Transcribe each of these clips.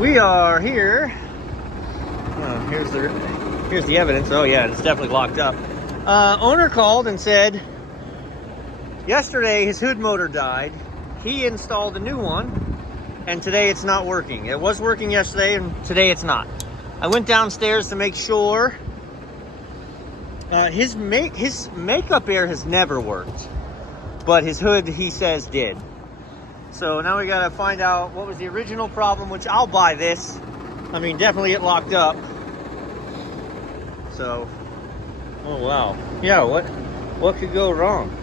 We are here. Here's the evidence. Oh yeah, it's definitely locked up. Owner called and said yesterday his hood motor died. He installed a new one, and today it's not working. It was working yesterday, and today it's not. I went downstairs to make sure. His makeup air has never worked, but his hood, he says, did. So now we gotta find out what was the original problem, which I'll buy this. I mean, definitely it locked up. So, oh wow. Yeah, what could go wrong?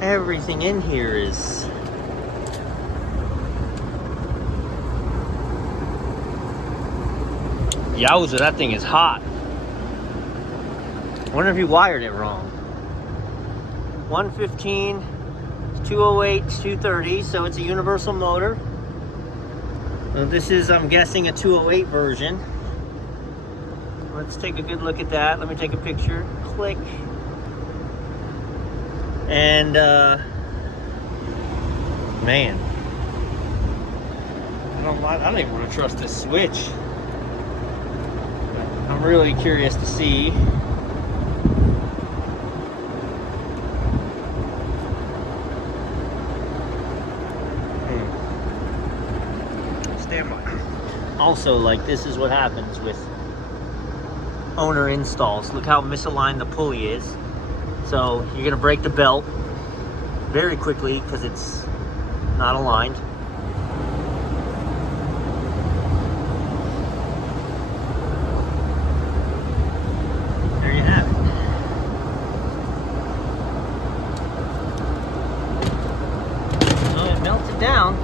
Everything in here is... Yowza, that thing is hot. I wonder if he wired it wrong. 115, 208, 230, so it's a universal motor. This is, I'm guessing, a 208 version. Let's take a good look at that. Let me take a picture. Click. And, man. I don't even want to trust this switch. I'm really curious to see. Stand by. Also, like, this is what happens with owner installs. Look how misaligned the pulley is. So you're gonna break the belt very quickly because it's not aligned. There you have it. So it melted down.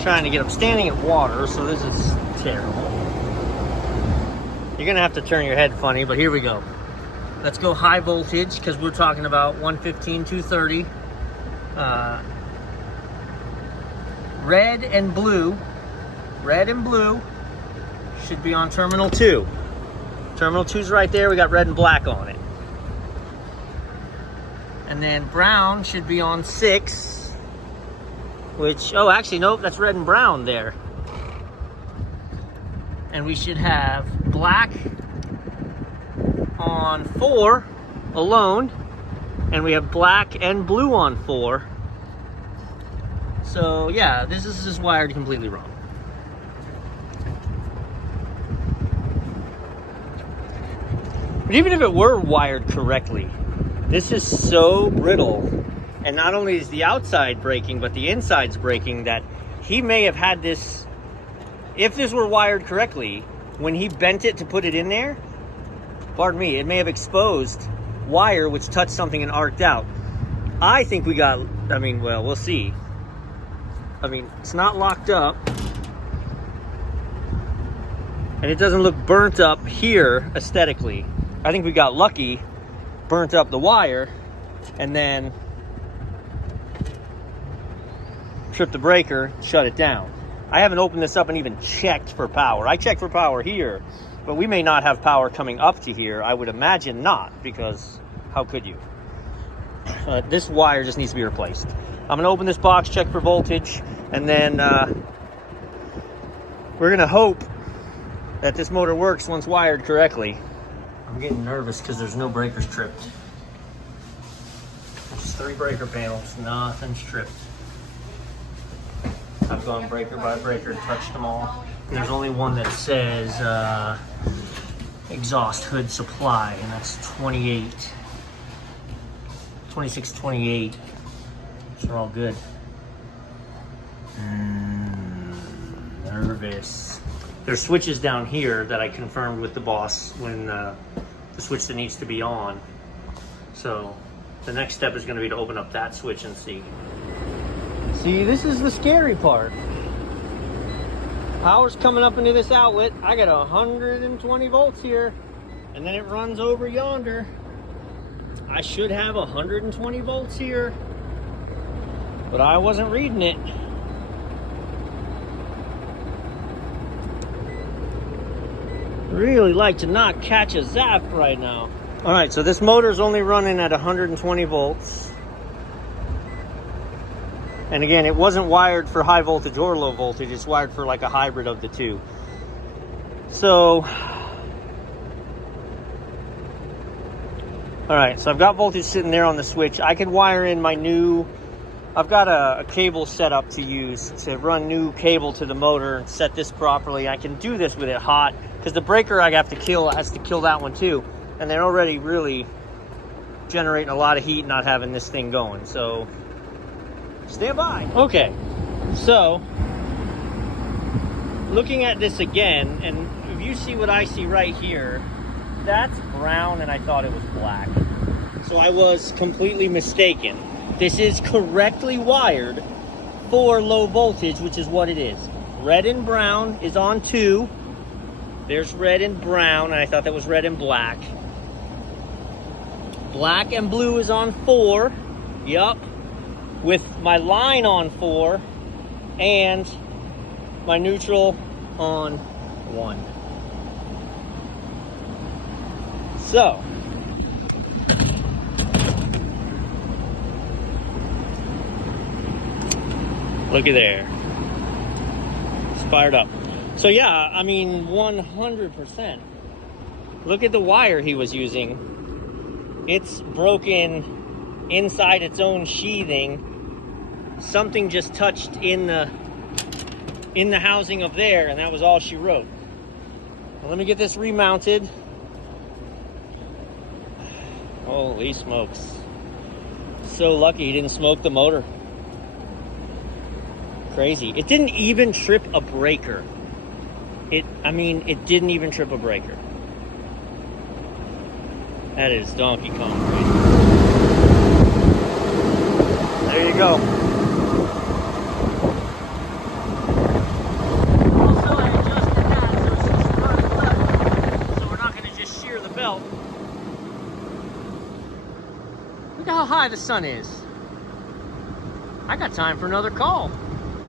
Trying to get up standing in water, so this is terrible. You're gonna have to turn your head funny, but here we go. Let's go high voltage, because we're talking about 115, 230. Red and blue should be on terminal 2. Terminal 2's right there. We got red and black on it. And then brown should be on 6, which, oh, actually, nope, that's red and brown there. And we should have black on 4 alone, and we have black and blue on 4. So yeah, this is just wired completely wrong. But even if it were wired correctly, this is so brittle, and not only is the outside breaking, but the inside's breaking, that he may have had this, if this were wired correctly, when he bent it to put it in there, pardon me, it may have exposed wire which touched something and arced out. I think we got, I mean, well, we'll see. I mean, it's not locked up. And it doesn't look burnt up here aesthetically. I think we got lucky, burnt up the wire, and then tripped the breaker, shut it down. I haven't opened this up and even checked for power. I checked for power here, but we may not have power coming up to here. I would imagine not, because how could you? This wire just needs to be replaced. I'm gonna open this box, check for voltage, and then we're gonna hope that this motor works once wired correctly. I'm getting nervous because there's no breakers tripped. There's 3 breaker panels, nothing's tripped. I've gone breaker by breaker, touched them all. And there's only one that says exhaust hood supply, and that's 2628. They're all good. Nervous. There's switches down here that I confirmed with the boss when the switch that needs to be on. So the next step is going to be to open up that switch and see. See, this is the scary part. Power's coming up into this outlet. I got 120 volts here, and then it runs over yonder. I should have 120 volts here, but I wasn't reading it. Really like to not catch a zap right now. All right, so this motor's only running at 120 volts. And again, it wasn't wired for high voltage or low voltage. It's wired for like a hybrid of the two. So, all right, so I've got voltage sitting there on the switch. I can wire in my new, I've got a cable set up to use to run new cable to the motor and set this properly. I can do this with it hot because the breaker I have to kill has to kill that one too. And they're already really generating a lot of heat not having this thing going. So stand by. Okay, so looking at this again, and if you see what I see right here, that's brown and I thought it was black. So I was completely mistaken. This is correctly wired for low voltage, which is what it is. Red and brown is on 2. There's red and brown, and I thought that was red and black. Black and blue is on 4. Yup. With my line on 4 and my neutral on 1. So, look at there. It's fired up. So yeah, I mean, 100%. Look at the wire he was using. It's broken inside its own sheathing. Something just touched in the housing of there, and that was all she wrote. Well, let me get this remounted. Holy smokes. So lucky he didn't smoke the motor. Crazy. It didn't even trip a breaker. It didn't even trip a breaker. That is Donkey Kong crazy. There you go. Also, I adjusted that so she's running level, so we're not going to just shear the belt. Look how high the sun is. I got time for another call.